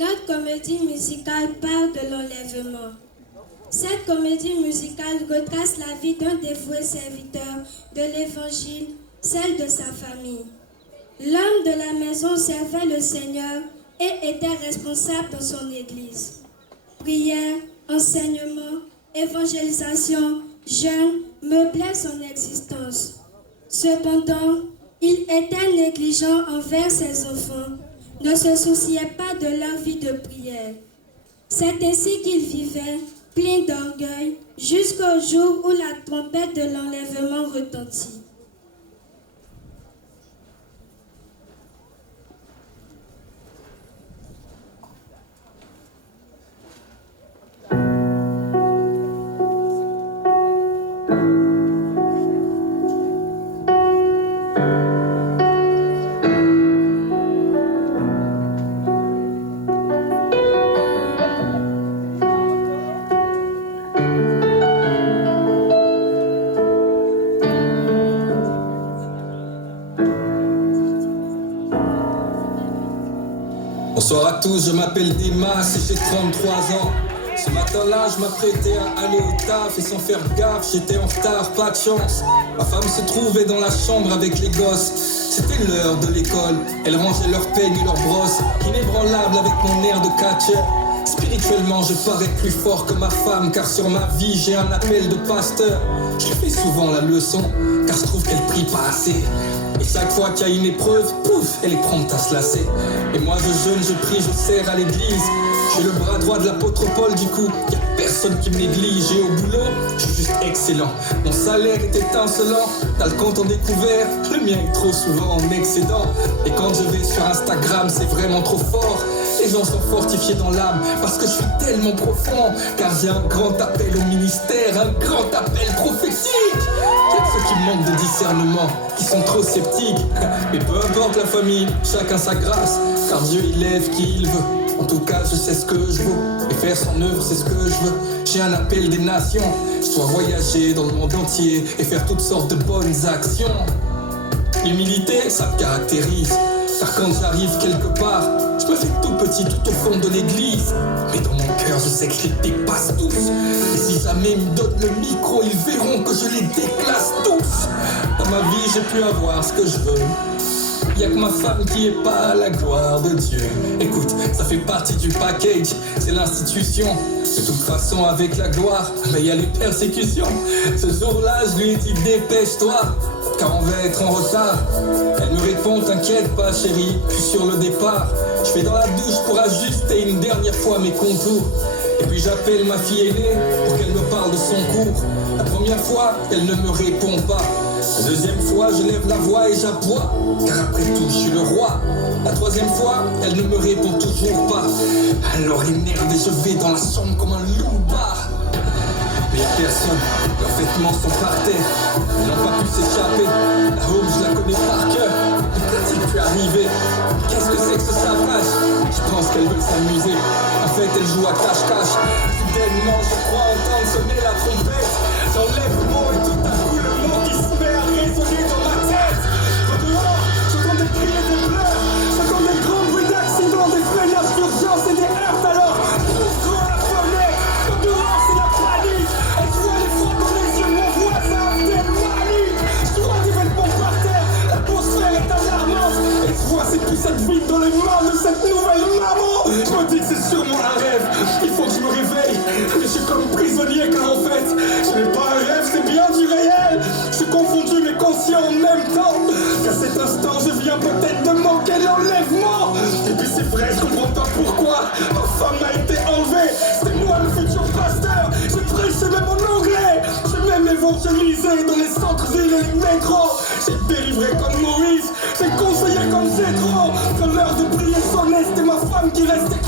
Notre comédie musicale parle de l'enlèvement. Cette comédie musicale retrace la vie d'un dévoué serviteur de l'Évangile, celle de sa famille. L'homme de la maison servait le Seigneur et était responsable dans son église. Prière, enseignement, évangélisation, jeûne meublaient son existence. Cependant, il était négligent envers ses enfants, ne se souciait pas de leur vie de prière. C'est ainsi qu'il vivait, plein d'orgueil, jusqu'au jour où la trompette de l'enlèvement retentit. Bonsoir à tous, je m'appelle Dimas et j'ai 33 ans. Ce matin-là, je m'apprêtais à aller au taf et sans faire gaffe, j'étais en retard, pas de chance. Ma femme se trouvait dans la chambre avec les gosses. C'était l'heure de l'école, elle rangeait leurs peignes et leurs brosses, inébranlable avec mon air de catcheur. Spirituellement, je parais plus fort que ma femme, car sur ma vie, j'ai un appel de pasteur. Je lui fais souvent la leçon, car je trouve qu'elle prie pas assez. Et chaque fois qu'il y a une épreuve, pouf, elle est prompte à se lasser. Et moi je jeûne, je prie, je sers à l'église. Je suis le bras droit de l'apôtre Paul, du coup, y a personne qui me néglige. Et au boulot, je suis juste excellent. Mon salaire est étincelant, t'as le compte en découvert, le mien est trop souvent en excédent. Et quand je vais sur Instagram, c'est vraiment trop fort. Les gens sont fortifiés dans l'âme, parce que je suis tellement profond. Car j'ai un grand appel au ministère, un grand appel prophétique. Il y a ceux qui manquent de discernement, qui sont trop sceptiques. Mais peu importe la famille, chacun sa grâce, car Dieu il lève qui il veut. En tout cas, je sais ce que je vaux, et faire son œuvre, c'est ce que je veux. J'ai un appel des nations, je dois voyager dans le monde entier et faire toutes sortes de bonnes actions. L'humilité, ça me caractérise, car quand j'arrive quelque part, je me fais tout petit tout au fond de l'église. Mais dans mon cœur, je sais que je les dépasse tous. Et si jamais ils me donnent le micro, ils verront que je les déclasse tous. Dans ma vie, j'ai pu avoir ce que je veux. Y'a que ma femme qui est pas la gloire de Dieu. Écoute, ça fait partie du package, c'est l'institution. De toute façon avec la gloire, mais y'a les persécutions. Ce jour-là je lui ai dit dépêche-toi, car on va être en retard. Elle me répond t'inquiète pas chérie, je suis sur le départ. Je vais dans la douche pour ajuster une dernière fois mes contours. Et puis j'appelle ma fille aînée pour qu'elle me parle de son cours. La première fois, elle ne me répond pas. La deuxième fois, je lève la voix et j'aboie, car après tout, je suis le roi. La troisième fois, elle ne me répond toujours pas. Alors énervé, je vais dans la chambre comme un loupard. Mais y'a personne, leurs vêtements sont par terre. Ils n'ont pas pu s'échapper. La home, je la connais par cœur. Mais quand-il pu arriver? Qu'est-ce que c'est que ce savage? Je pense qu'elle veut s'amuser. En fait, elle joue à cache-cache. Soudainement, je crois entendre sonner la trompette. J'enlève le mot et tout à coup, le mot qui se met à résonner dans ma tête. Au dehors, j'entends des cris et des pleurs. J'entends des grands bruits d'accidents, des freinages d'urgence et des heurts. Alors, ouvre la fenêtre. Au dehors, c'est la panique. Et je vois les froids dans les yeux de mon voisin, Abdel Malik. Je vois des vêtements par terre. L'atmosphère est alarmante. Et je vois c'est plus cette vie dans les mains de cette nouvelle maman. Je me dis que c'est sûrement un rêve. Il faut que je me réveille. Mais je suis comme prisonnier car en fait, ce n'est pas un rêve, c'est bien du réel. Je suis confondu mais conscient en même temps. Qu'à cet instant, je viens peut-être de manquer l'enlèvement. Et puis c'est vrai, je comprends pas pourquoi ma femme a été enlevée. C'est moi le futur pasteur. J'ai prêché même en anglais. J'ai même évangélisé dans les centres-villes et les métros. J'ai délivré comme Moïse. J'ai conseillé comme Jétro. Quand l'heure de prier sonnait, c'était ma femme qui restait